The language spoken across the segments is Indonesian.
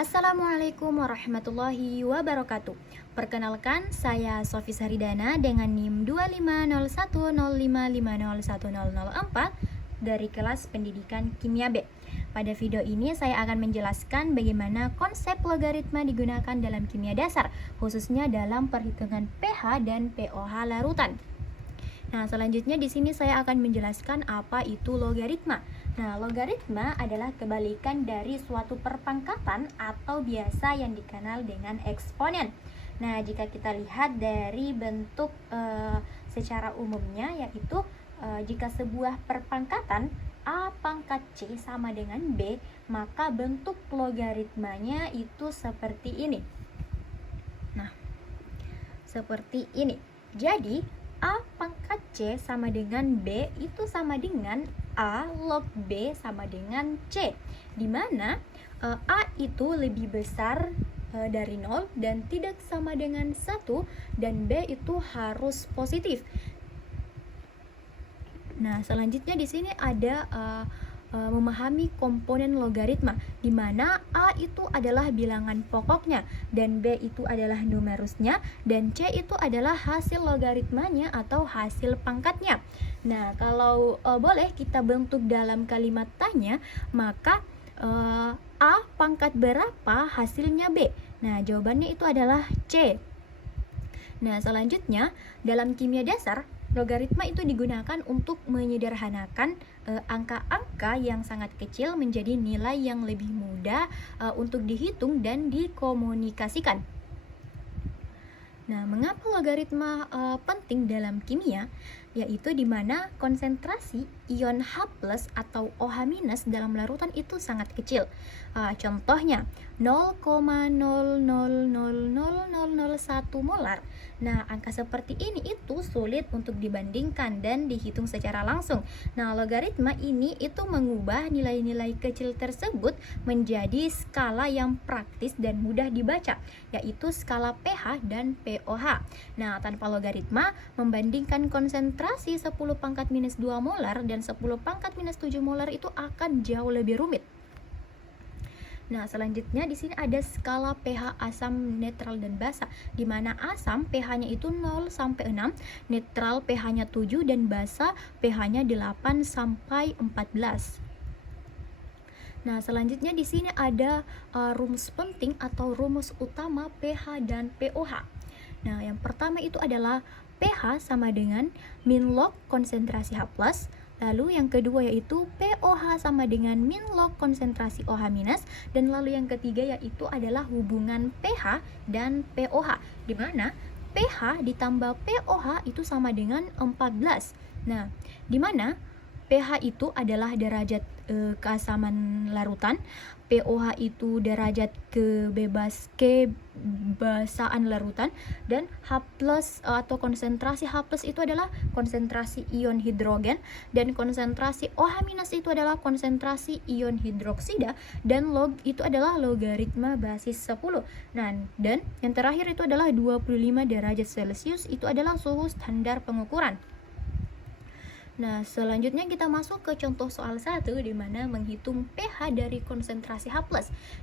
Assalamualaikum warahmatullahi wabarakatuh. Perkenalkan, saya Sofi Saridana dengan NIM 25010550104 dari kelas Pendidikan Kimia B. Pada video ini saya akan menjelaskan bagaimana konsep logaritma digunakan dalam kimia dasar, khususnya dalam perhitungan pH dan pOH larutan. Nah, selanjutnya di sini saya akan menjelaskan apa itu logaritma. Nah, logaritma adalah kebalikan dari suatu perpangkatan atau biasa yang dikenal dengan eksponen. Nah, jika kita lihat dari bentuk secara umumnya, yaitu jika sebuah perpangkatan A pangkat C sama dengan B, maka bentuk logaritmanya itu seperti ini. Nah, seperti ini. Jadi A pangkat C sama dengan B itu sama dengan A log B sama dengan C, di mana A itu lebih besar dari 0 dan tidak sama dengan 1, dan B itu harus positif. Nah, selanjutnya di sini ada memahami komponen logaritma, di mana A itu adalah bilangan pokoknya dan B itu adalah numerusnya dan C itu adalah hasil logaritmanya atau hasil pangkatnya. Nah, kalau boleh kita bentuk dalam kalimat tanya, maka A pangkat berapa hasilnya B? Nah, jawabannya itu adalah C. Nah, selanjutnya dalam kimia dasar, logaritma itu digunakan untuk menyederhanakan angka-angka yang sangat kecil menjadi nilai yang lebih mudah untuk dihitung dan dikomunikasikan. Nah, mengapa logaritma penting dalam kimia? Yaitu di mana konsentrasi ion H+ atau OH- dalam larutan itu sangat kecil. Contohnya 0,000001 molar. Nah, angka seperti ini itu sulit untuk dibandingkan dan dihitung secara langsung. Nah, logaritma ini itu mengubah nilai-nilai kecil tersebut menjadi skala yang praktis dan mudah dibaca, yaitu skala pH dan pOH. Nah, tanpa logaritma, membandingkan konsentrasi 10 pangkat minus 2 molar dan 10 pangkat minus 7 molar itu akan jauh lebih rumit. Nah, selanjutnya di sini ada skala pH asam, netral, dan basa, di mana asam pH-nya itu 0 sampai 6, netral pH-nya 7, dan basa pH-nya 8 sampai 14. Nah, selanjutnya di sini ada rumus penting atau rumus utama pH dan pOH. Nah, yang pertama itu adalah pH sama dengan min log konsentrasi H+, lalu yang kedua yaitu pOH sama dengan min log konsentrasi OH-, dan lalu yang ketiga yaitu adalah hubungan pH dan pOH, di mana pH ditambah pOH itu sama dengan 14. Nah, di mana pH itu adalah derajat keasaman larutan, pOH itu derajat kebasaan larutan, dan H+ atau konsentrasi H+ itu adalah konsentrasi ion hidrogen, dan konsentrasi OH- itu adalah konsentrasi ion hidroksida, dan log itu adalah logaritma basis 10. Nah, dan yang terakhir itu adalah 25 derajat Celcius, itu adalah suhu standar pengukuran. Nah, selanjutnya kita masuk ke contoh soal 1, di mana menghitung pH dari konsentrasi H+,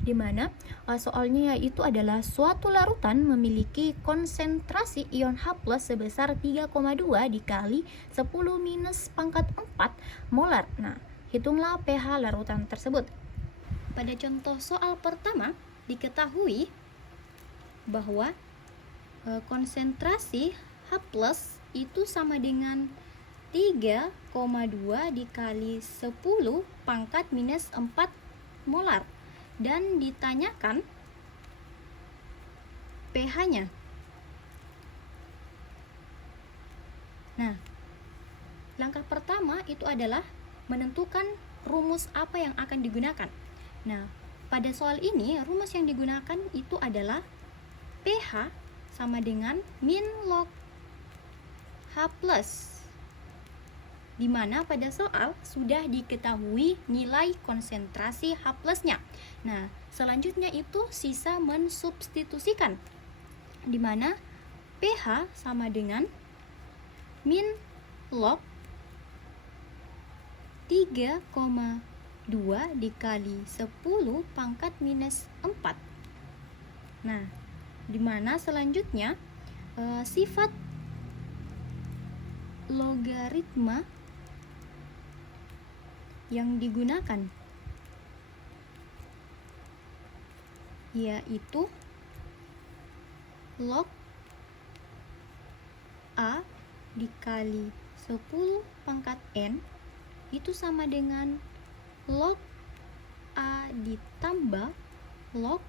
di mana soalnya yaitu adalah suatu larutan memiliki konsentrasi ion H+ sebesar 3,2 dikali 10 minus pangkat 4 molar. Nah, hitunglah pH larutan tersebut. Pada contoh soal pertama, diketahui bahwa konsentrasi H+ itu sama dengan 3,2 dikali 10 pangkat minus 4 molar, dan ditanyakan pH-nya. Nah, langkah pertama itu adalah menentukan rumus apa yang akan digunakan. Nah, pada soal ini rumus yang digunakan itu adalah pH sama dengan min log H+, di mana pada soal sudah diketahui nilai konsentrasi H+-nya. Nah, selanjutnya itu sisa mensubstitusikan, di mana pH sama dengan min log 3,2 2 dikali 10 pangkat minus 4. Nah, dimana selanjutnya sifat logaritma yang digunakan yaitu log A dikali 10 pangkat N itu sama dengan log A ditambah log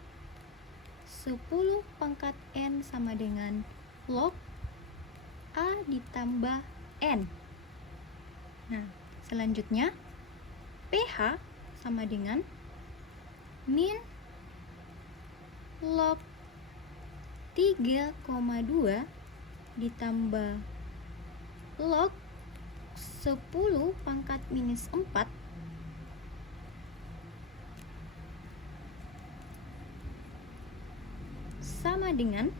10 pangkat N sama dengan log A ditambah N. Nah, selanjutnya pH sama dengan min log 3,2 ditambah log 10 pangkat minus 4 sama dengan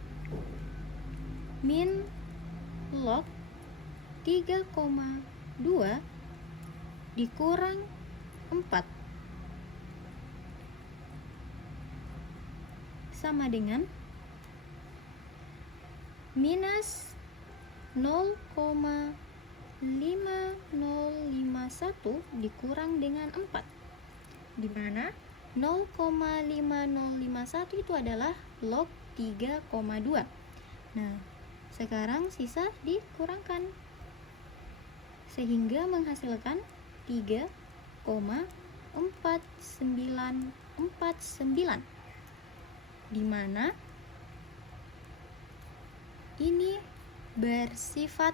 min log 3,2 dikurang 4 sama dengan minus 0,5051 dikurang dengan 4, di mana 0,5051 itu adalah log 3,2. Nah, sekarang sisa dikurangkan sehingga menghasilkan 3,4949, di mana ini bersifat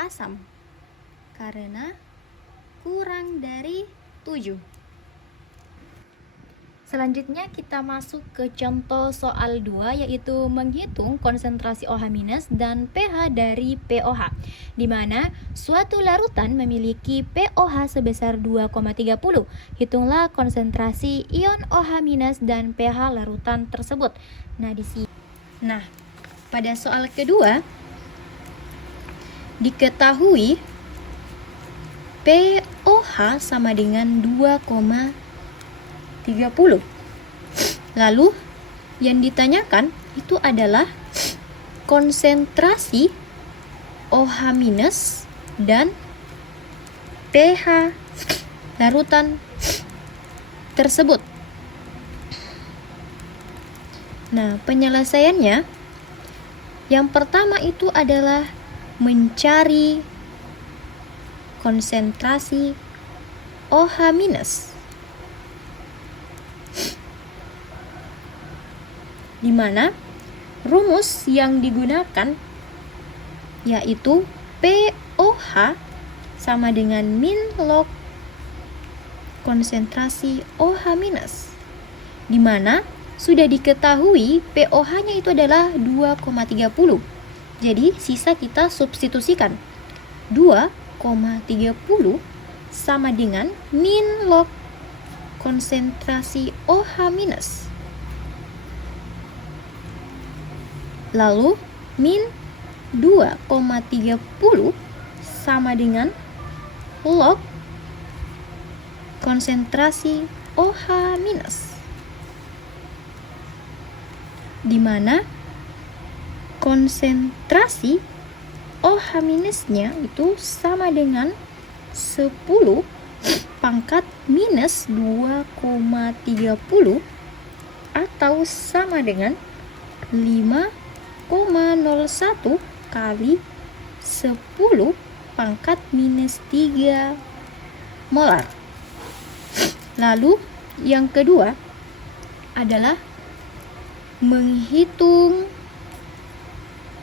asam karena kurang dari 7. Selanjutnya kita masuk ke contoh soal 2, yaitu menghitung konsentrasi OH- dan pH dari POH, di mana suatu larutan memiliki POH sebesar 2,30. Hitunglah konsentrasi ion OH- dan pH larutan tersebut. Nah, pada soal kedua diketahui POH sama dengan 2,30. Lalu yang ditanyakan itu adalah konsentrasi OH- dan pH larutan tersebut. Nah, penyelesaiannya yang pertama itu adalah mencari konsentrasi OH-, di mana rumus yang digunakan yaitu POH sama dengan min log konsentrasi OH-, di mana sudah diketahui POH-nya itu adalah 2,30. Jadi sisa kita substitusikan 2,30 sama dengan min log konsentrasi OH-. Lalu min 2,30 sama dengan log konsentrasi OH-, di mana konsentrasi OH-nya itu sama dengan 10 pangkat minus 2,30 atau sama dengan 5,01 kali 10 pangkat minus 3 molar. Lalu yang kedua adalah menghitung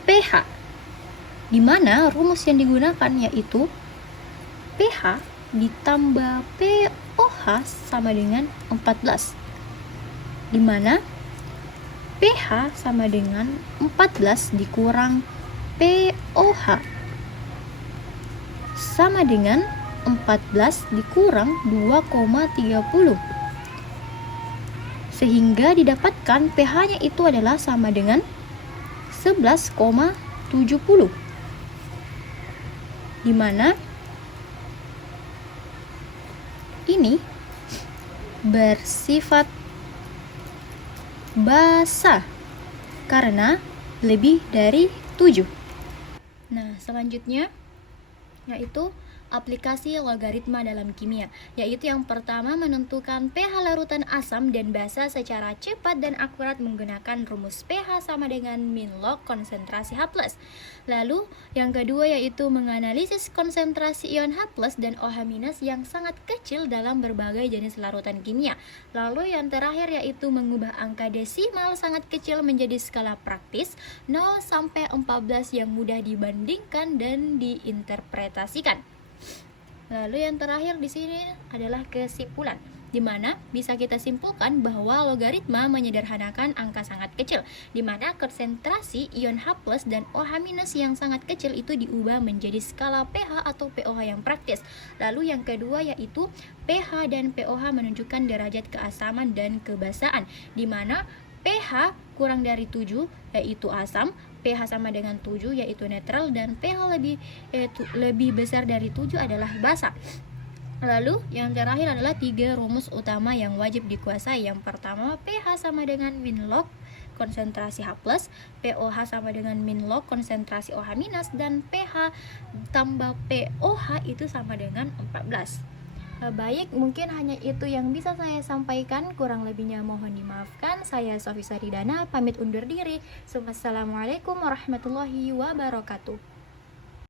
pH, di mana rumus yang digunakan yaitu pH ditambah POH sama dengan 14, di mana pH sama dengan 14 dikurang POH sama dengan 14 dikurang 2,30, sehingga didapatkan pH-nya itu adalah sama dengan 11,70, di mana ini bersifat basa karena lebih dari 7. Nah, selanjutnya yaitu aplikasi logaritma dalam kimia, yaitu yang pertama menentukan pH larutan asam dan basa secara cepat dan akurat menggunakan rumus pH sama dengan min log konsentrasi H+. Lalu yang kedua yaitu menganalisis konsentrasi ion H+ dan OH- yang sangat kecil dalam berbagai jenis larutan kimia. Lalu yang terakhir yaitu mengubah angka desimal sangat kecil menjadi skala praktis 0 sampai 14 yang mudah dibandingkan dan diinterpretasikan. Lalu yang terakhir di sini adalah kesimpulan, di mana bisa kita simpulkan bahwa logaritma menyederhanakan angka sangat kecil, di mana konsentrasi ion H+ dan OH- yang sangat kecil itu diubah menjadi skala pH atau pOH yang praktis. Lalu yang kedua yaitu pH dan pOH menunjukkan derajat keasaman dan kebasaan, di mana pH kurang dari 7 yaitu asam, pH sama dengan 7 yaitu netral, dan pH lebih besar dari 7 adalah basa. Lalu yang terakhir adalah 3 rumus utama yang wajib dikuasai. Yang pertama, pH sama dengan min log konsentrasi H+, pOH sama dengan min log konsentrasi OH-, dan pH tambah pOH itu sama dengan 14. Baik, mungkin hanya itu yang bisa saya sampaikan. Kurang lebihnya mohon dimaafkan. Saya Sofi Saridana, pamit undur diri. Wassalamualaikum warahmatullahi wabarakatuh.